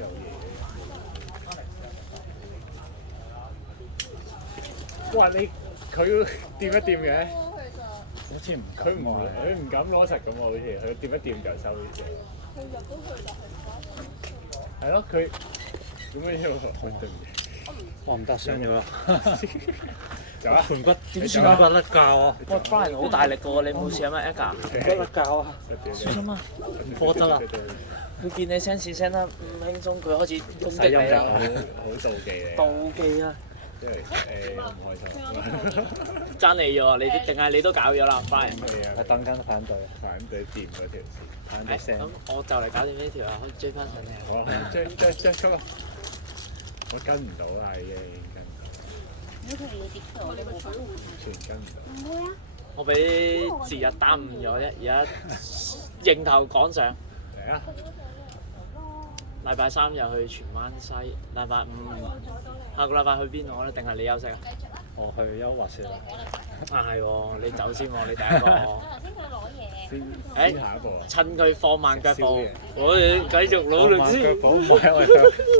有嘢。哇！佢掂一掂嘅，好似唔佢唔敢攞實咁喎，好似佢掂一掂就收呢隻。佢入到去就係咯，佢咁樣要對唔住。哇唔得，傷咗啦！走啊！盤骨點算啊？骨甩臼啊！哇 Brian 好大力嘅喎，你冇試啊咩 Edgar？骨甩臼啊！小心啊！破得啦！佢見你 send 得唔輕鬆，佢開始攻擊你啦。好妒忌你。妒忌啊！因為唔開心。爭你咗啊！你定係你都搞咗啦 Brian。係等緊反對，反對掂嗰條線，反對聲。咁我就嚟搞掂呢條啊，可以追翻上嚟。好，追速啊！我跟唔到啊，已經跟唔到。如果佢哋要跌出我哋會取換。完全跟唔到。唔會啊！我俾節日耽誤咗啫，而家迎頭趕上。嚟啊！禮拜3又去荃灣西，禮拜5下個禮拜去邊度咧？定係你休息啊？我去休滑雪啦。啊係喎，你走先喎，你第一個。頭先佢攞嘢。先下一步啊！趁佢放慢腳步，我哋繼續努力先。腳步唔係我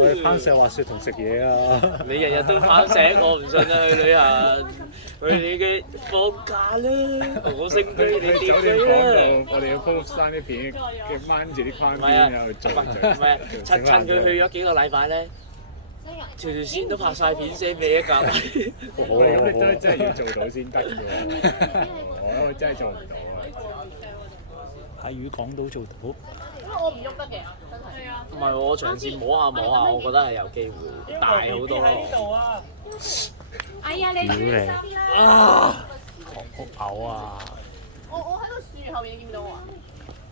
哋攀石滑雪同食嘢啊！你日日都跑醒，我唔信啊！去旅行，佢哋嘅放假啦，我升機你跌酒店機啦。房度，我哋要 post 翻啲片，掹住啲框邊然後做。唔係啊，趁佢去咗幾個禮拜咧，條線都拍晒片 send 俾一架。咁你都真係要做到先得嘅喎，我真係做唔到啊！喺魚港島做到。因為我唔喐得嘅，真係。係啊。唔係喎，我長線摸下，我覺得係有機會，大好多咯。哎呀，你專心啲啦！啊！好嘔啊！我喺個樹後面，你見唔到我啊？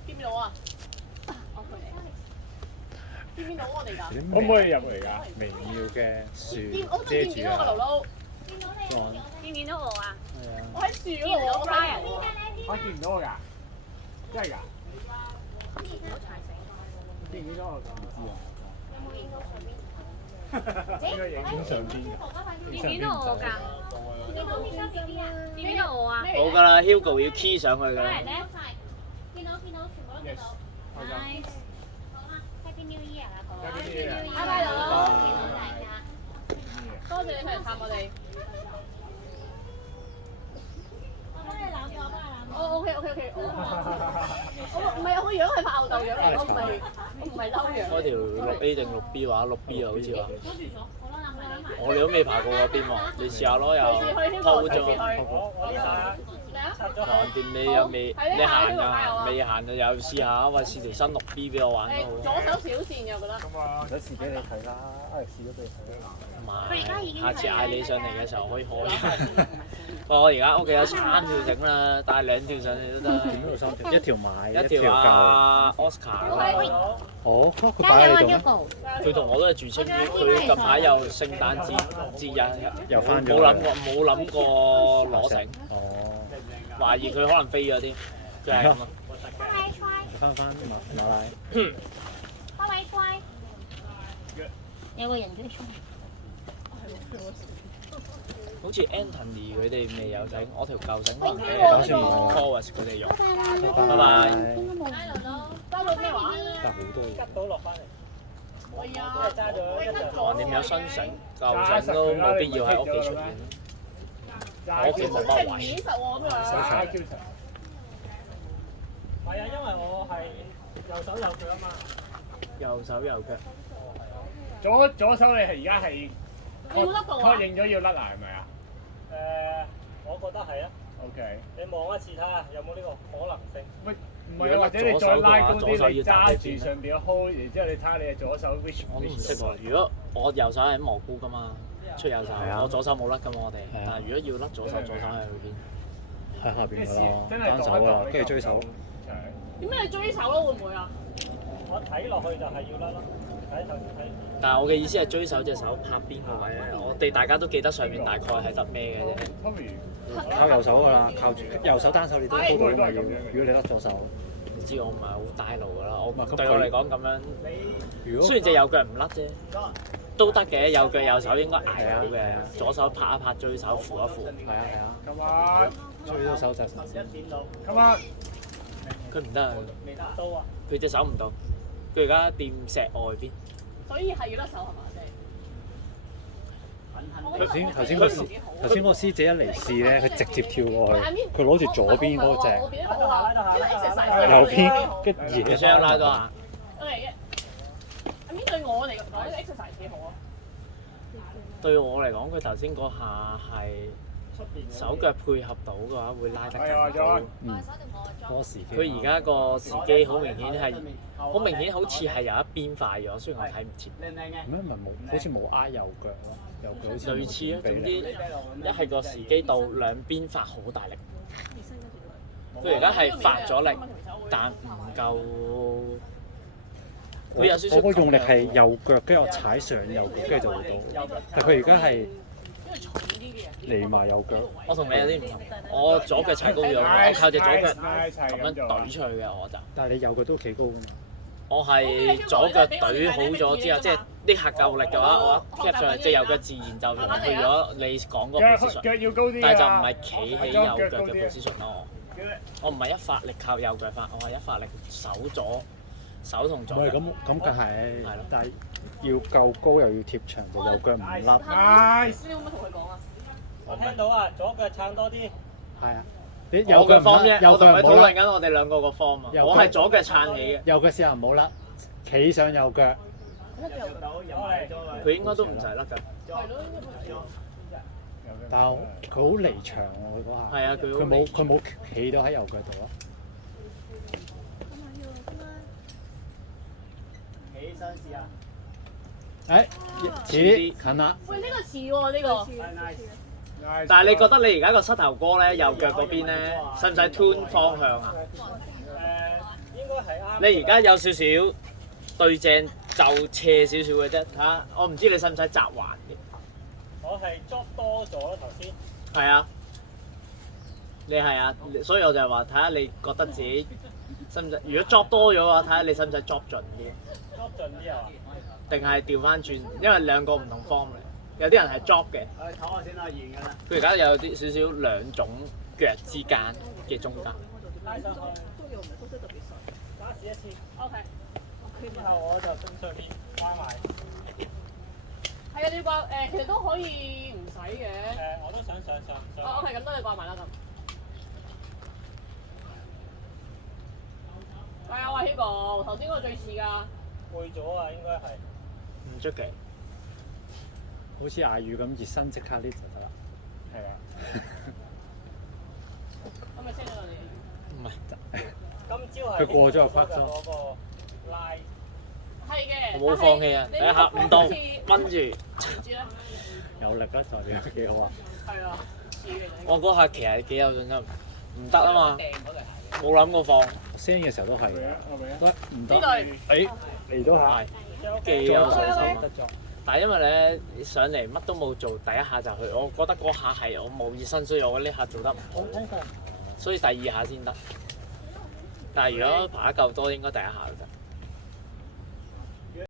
見唔到啊？我佢嚟。見唔到我哋㗎？可唔可以入嚟㗎？微妙嘅樹我都遮見唔見到我個住啊！姥姥？見到你。見唔見到我啊？係啊。我喺樹嗰度，我拉人喎。我見唔到我㗎，真係㗎？見唔見到我㗎？唔知啊。應該影上邊㗎。見唔見到我㗎？見唔見到我啊？冇㗎啦，Hugo 要 key 上去㗎啦。見到，全部都見到。Nice。好啊，Happy New Year 啦，好啊。Happy New Year。拜拜佬，見到大家。多謝你嚟探我哋。我幫你攬住，我幫你攬住。OK。我唔係，我樣係拍牛豆樣嚟，我唔係嬲樣。嗰條6A 定6B 話6B啊，好似話。好啦，攬埋。我哋都未爬過嗰邊喎，你試下咯又偷咗。橫掂你又未，你行㗎，未行就又試下，喂試條新6B 俾我玩都好。左手小線嘅我覺得。有時俾你睇啦，Alex 都俾你睇啦。唔係，下次嗌你上嚟嘅時候可以開。我而家屋企有3條繩啦，帶2條上嚟都得。點樣3條？一條買，一條啊 Oscar 咯。哦，佢擺喺度咩？佢同我都係住青衣，佢近排又聖誕節日又翻咗。冇諗過攞繩。哦。懷疑佢可能飛咗添，就係咁啊！翻馬拉。拜拜乖。有個人追衝。好似 Anthony 佢哋未有繩，我條舊繩還俾搞笑唔 Forest 佢哋用。拜拜拜。揸到咩話？得好多嘢。係啊。橫掂有新繩，舊繩都冇必要喺屋企出現。我屋企冇乜位。實喎咁樣。係啊，因為我係右手右腳啊嘛。右手右腳。左手你係而家係確認咗要甩啊？係咪啊我覺得係啊。 ？OK。你望一次睇下有冇呢個可能性？喂，唔係啊，或者你再拉高啲，你揸住上邊嘅 hold，然之後你睇下你嘅左手 which 我都唔識喎。如果我右手係喺蘑菇㗎嘛，出右手，我左手冇甩㗎嘛，我哋。但係如果要甩左手係去邊？喺下邊㗎咯，單手啊，跟住追手。點解你追手咯？會唔會啊？我睇落去就係要甩咯，睇頭先睇。但係我嘅意思係追手隻手拍邊個位咧？我哋大家都記得上面大概係得咩嘅啫。靠右手㗎啦，靠住右手單手你都高到㗎嘛要。如果你甩左手，你知我唔係好大路㗎啦，對我嚟講咁樣，如果雖然隻右腳唔甩啫，都得嘅。右腳右手應該捱到嘅，左手拍一拍追手扶一扶。係啊，Come on，追到手就神仙。 come on，佢唔得啊，未得到啊！佢隻手唔到，佢而家掂石外邊。所以係要得手係嘛？頭先嗰個師姐一嚟試咧，佢直接跳過去，佢攞住左邊嗰隻，右邊跟住你想拉多下？阿邊對我嚟講，呢個 exercise 幾好啊！對我嚟講，佢頭先嗰下係手腳配合到嘅話，會拉得更高。多時機。佢而家個時機好明顯好似係有一邊快咗，雖然我睇唔切。咩咪冇？好似冇挨右腳咯，右腳好似類似啊，總之一係個時機到兩邊發好大力。佢而家係發咗力，但唔夠。佢有少少。我個用力係右腳，跟住我踩上右腳，跟住就會到。但佢而家係離埋右腳。我同你有啲唔同，我左腳踩高咗，我靠隻左腳咁樣懟出去嘅我就。但係你右腳都幾高㗎嘛？我係左腳懟好咗之後，即係呢下夠力嘅話，我一 cap 上去隻右腳自然就去咗你講嗰個 position，但係就唔係企喺右腳嘅 position 咯。我唔係一發力靠右腳發，我係一發力手同左腳。唔係咁梗係，但係要夠高又要貼牆，就右腳唔甩。你會唔會同佢講啊？我聽到啊，左腳撐多啲。係啊，你我嘅右腳 form 啫，我同佢討論緊。緊我哋兩個個 form 啊。我係左腳撐起嘅。右腳試下唔好甩，企上右腳。佢應該都唔使甩㗎。但係佢好離場喎，佢嗰下。係啊，佢冇企到喺右腳度咯。起身試下。誒，遲啲近啦。喂，呢個似喎，呢個。但係你覺得你而家個膝頭哥咧，右腳嗰邊咧，使唔使 turn 方向啊？應該係啱。你而家有少少對正就斜少少嘅啫，睇下我唔知你使唔使側橫嘅。我係 drop 多咗咯，頭先。係啊，你係啊，所以我就係話睇下你覺得自己使唔使，如果 drop 多咗嘅話，睇下你使唔使 drop 盡啲。drop 盡啲啊？定係調翻轉，因為兩個唔同 form 嚟。有啲人係 drop 嘅。唞下先啦，完㗎啦。佢而家有啲少少兩種腳之間嘅中間。拉上去。打試一次。OK。之後我就正上面掛埋。係啊，你掛其實都可以唔使嘅。我都想上。哦，OK，咁都你掛埋啦咁。加油啊，Hugo！頭先嗰個最似㗎。背咗啊，應該係。唔出奇。好似嗌魚咁熱身即刻 lift 就得啦。係啊。我咪 send 咗你。唔係。今朝係。佢過咗個拍嗰個拉。係嘅。我冇放棄啊！第一下唔到，掹住。唔知咧。有力啦，代表幾好啊！係啊，似嘅。我嗰下其實幾有信心，唔得啊嘛，冇諗過放。 send 嘅時候都係，都唔得。呢誒嚟到下，幾有信心啊！但係因為咧上嚟乜都冇做，第一下就去，我覺得嗰下係我冇熱身，所以我呢下做得唔好，所以第二下先得。但係如果爬得夠多，應該第一下就得。